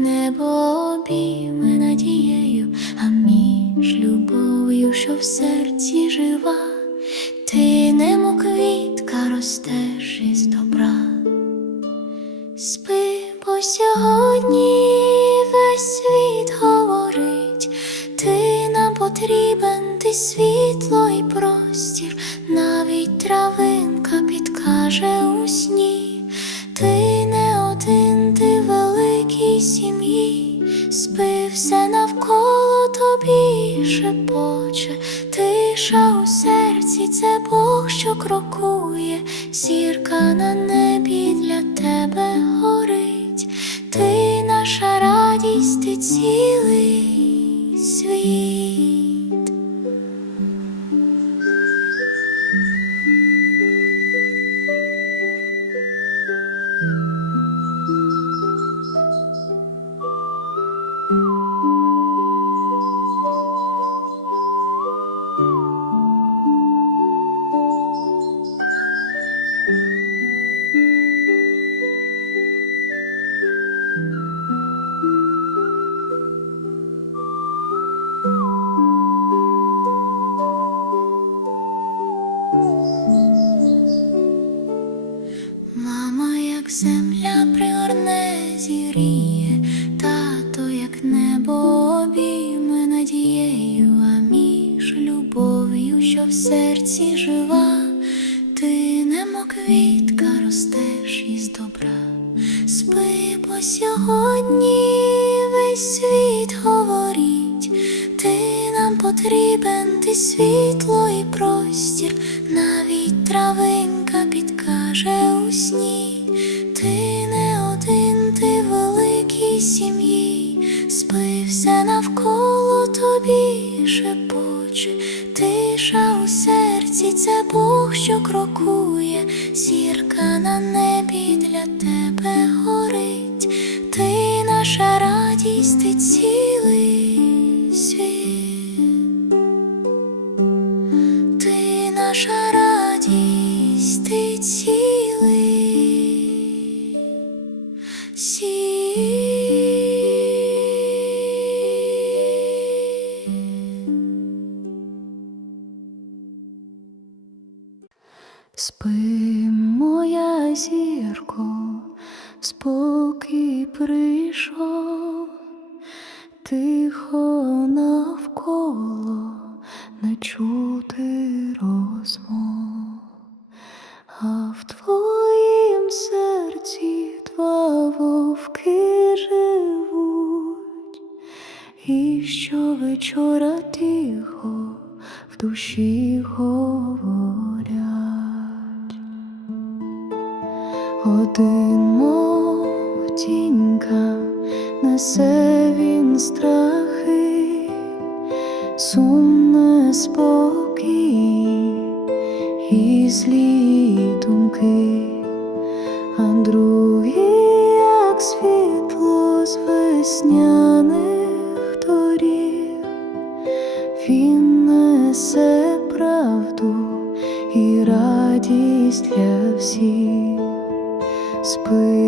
небо обійме надією, а між любов'ю, що в серці жива, ти немо, квітка ростеш із добра, спи по сьогодні весь світ говорить, ти нам потрібен ти світ. Sam. Місяць це Бог, що крокує, зірка на небі для тебе. не чути. несе правду і радість для всіх. Спи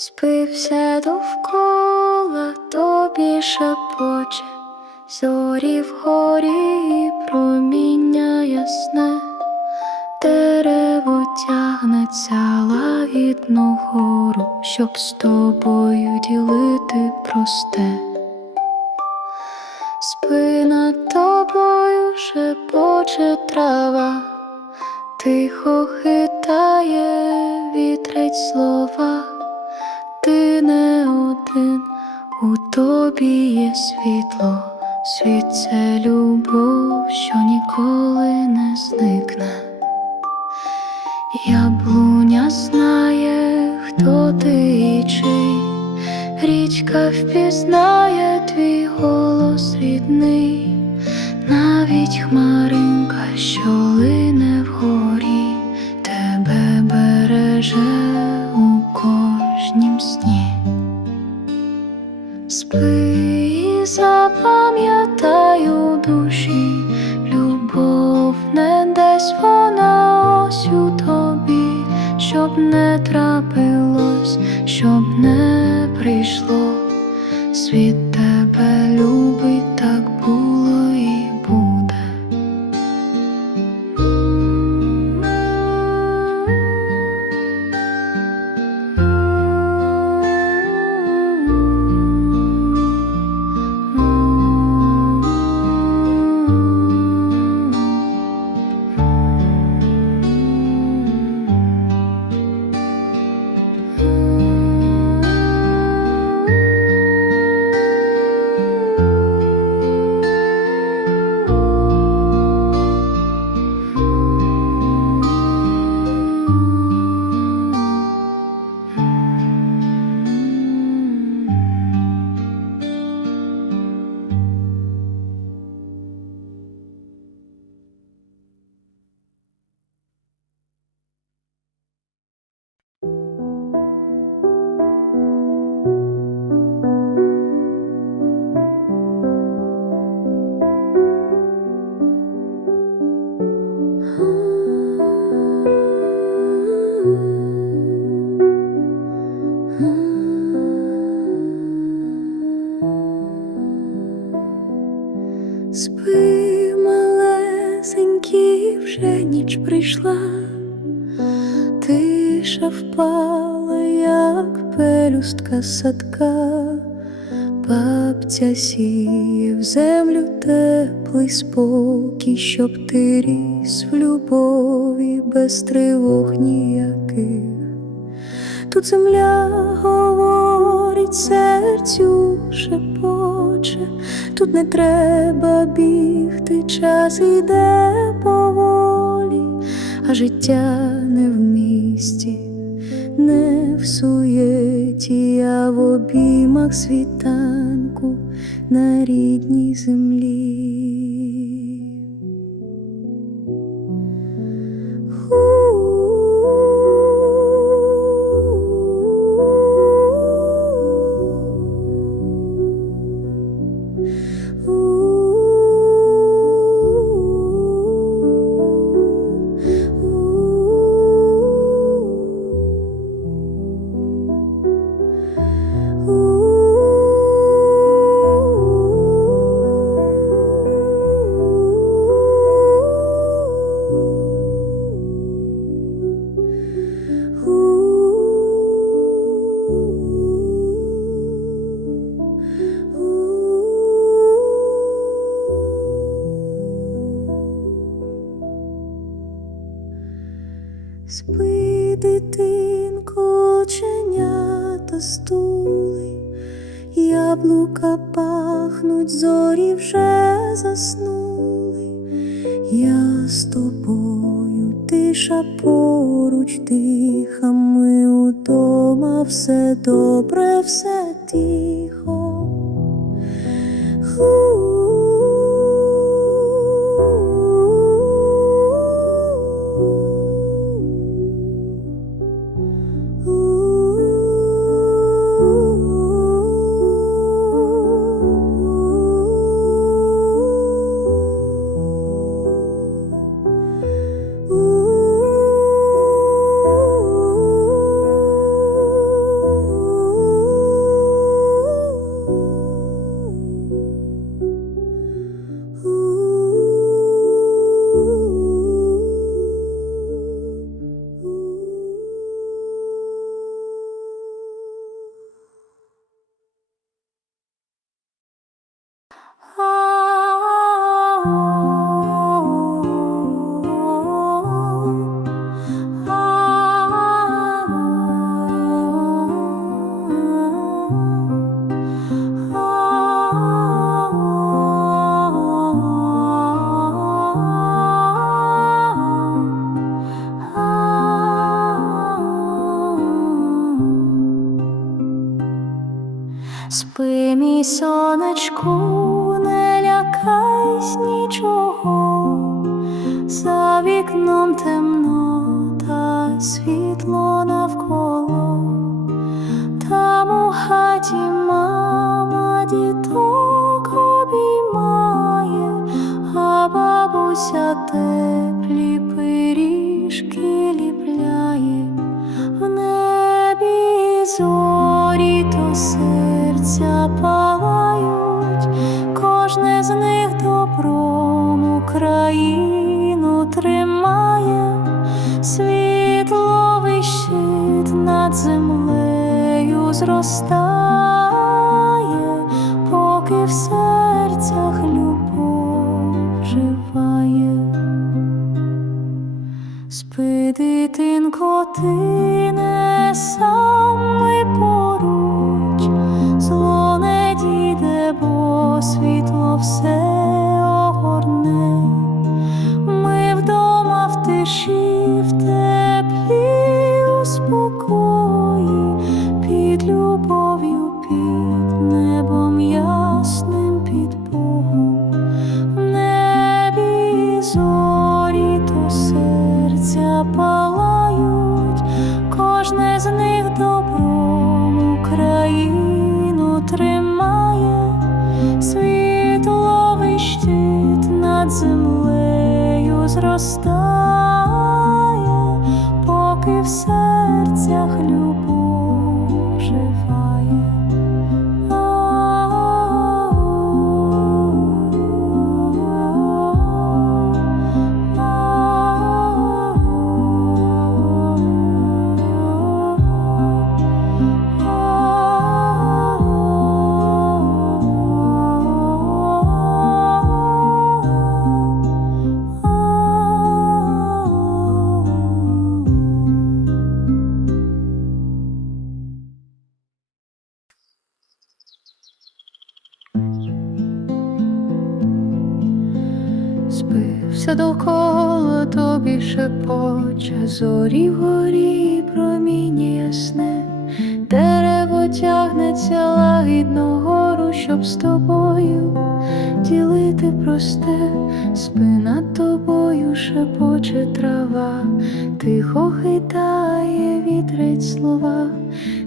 Спи все довкола тобі шепоче, зорі вгорі проміння ясне, дерево тягнеться лагідну гору, щоб з тобою ділити просте. Спи над тобою шепоче трава, тихо хитає вітрець слова, ти не один, у тобі є світло, світ це любов, що ніколи не зникне. Яблуня знає, хто ти і чий, річка впізнає твій голос рідний, навіть хмаринка, що лине бабця сіє в землю теплий спокій, щоб ти ріс в любові без тривог ніяких. Тут земля говорить, серцю шепоче, тут не треба бігти, час іде поволі, а життя не в місті, не в суєті, а в обіймах світанку на рідній землі. Дитинко, оченята стули, яблука пахнуть, зорі вже заснули. Я з тобою, тиша поруч тиха, ми удома все добре, все тихо. добром Україну тримає світловий щит над землею зростає, поки в серцях любов живає, спи, дитинко, ти Bible. Горі горі промінь ясне, дерево тягнеться лагідно гору, щоб з тобою ділити просте, спина тобою шепоче трава, тихо хитає вітрець слова,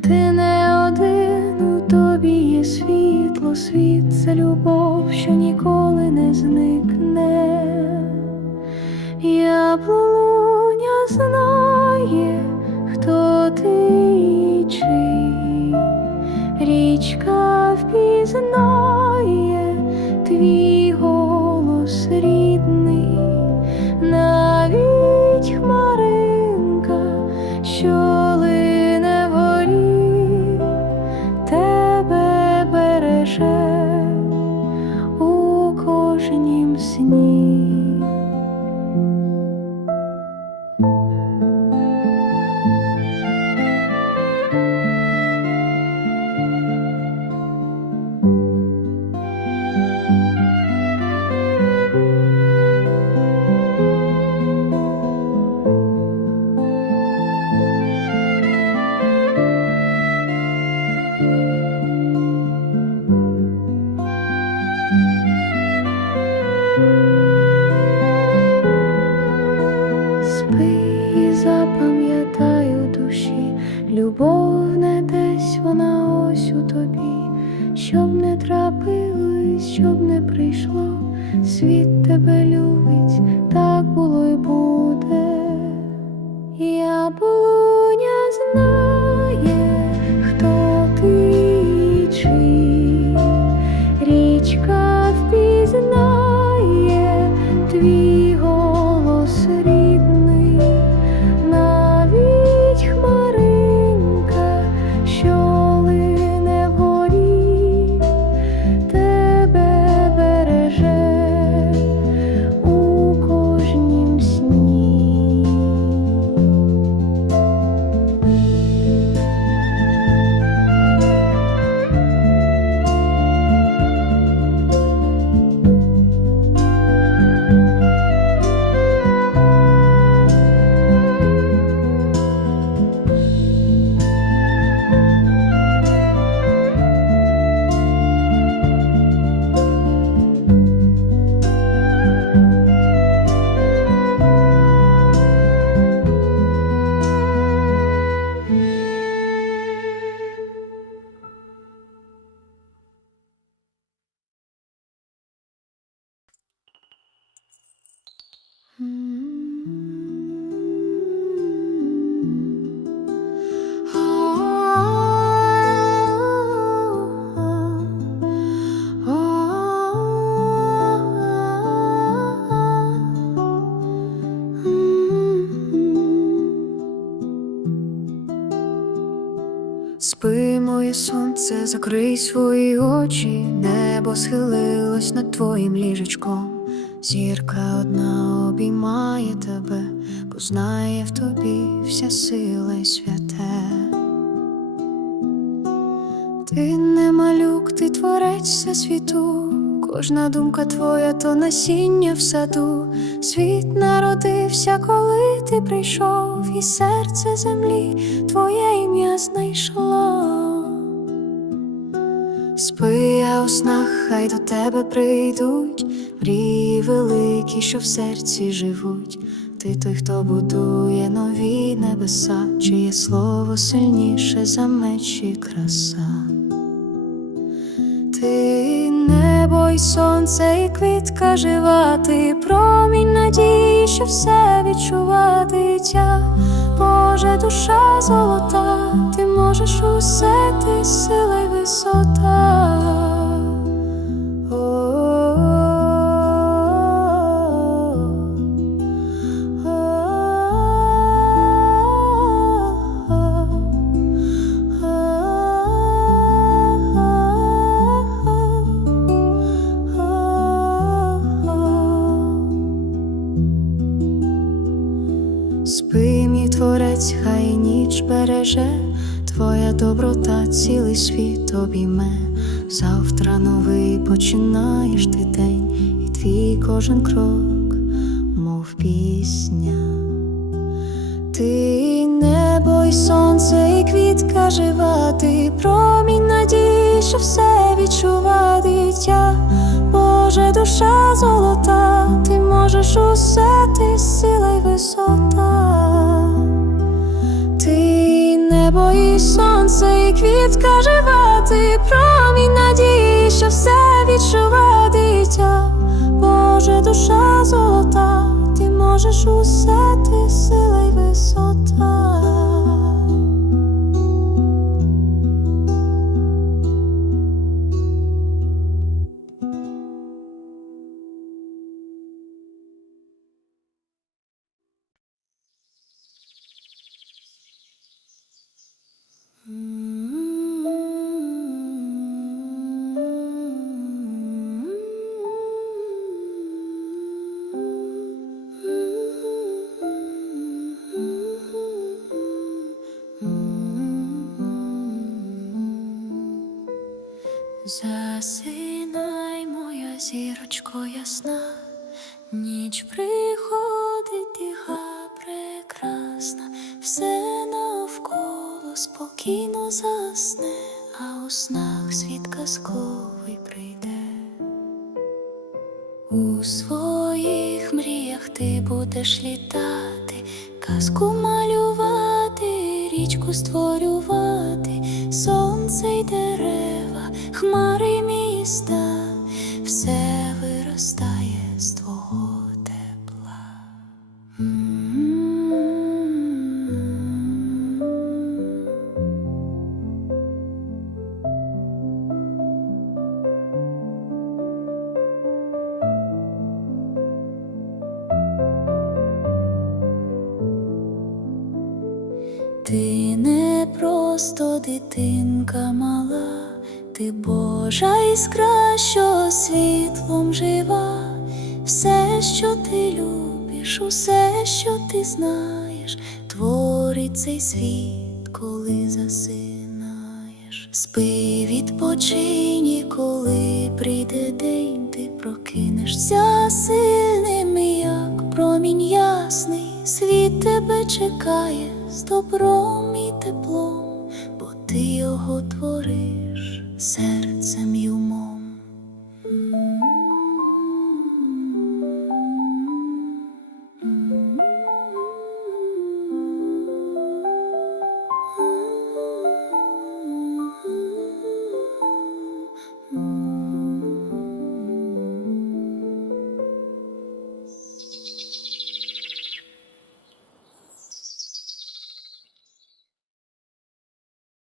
ти не один у тобі є світло, світ це любов, що ніколи не зник. Спи, моє сонце, закрий свої очі, небо схилилось над твоїм ліжечком. Зірка одна обіймає тебе, познає в тобі вся сила й святе. Ти не малюк, ти творець всесвіту, кожна думка твоя то насіння в саду. Світ народився, коли ти прийшов, і серце землі твоє ім'я знайшло. Спи, а у снах хай до тебе прийдуть, мрії великі, що в серці живуть. Ти той, хто будує нові небеса, чиє слово сильніше за меч і краса. Ти небо і сонце, і квітка жива, ти промінь надії, що все відчува дитя. Боже, душа золота, ти можеш усе, ти сила й висота. Цілий світ обійме. Завтра новий починаєш ти день, і твій кожен крок, мов пісня. Ти небо і сонце, і квітка жива, ти промінь надії, що все відчува дитя. Боже, душа золота, ти можеш усе, ти сила й висота. Небо сонце, і квітка жива, ти промінь надії, що все відчува дитя. Боже, душа золота, ти можеш усе, ти сила й висота. Засинай, моя зірочко ясна, ніч приходить тиха прекрасна, все навколо спокійно засне, а у снах світ казковий прийде. У своїх мріях ти будеш літати, казку малювати, річку створювати, все світ, коли засинаєш. Спи, відпочинь, і коли прийде день, ти прокинешся сильним, як промінь ясний, світ тебе чекає з добром і теплом, бо ти його твориш серцем й умом.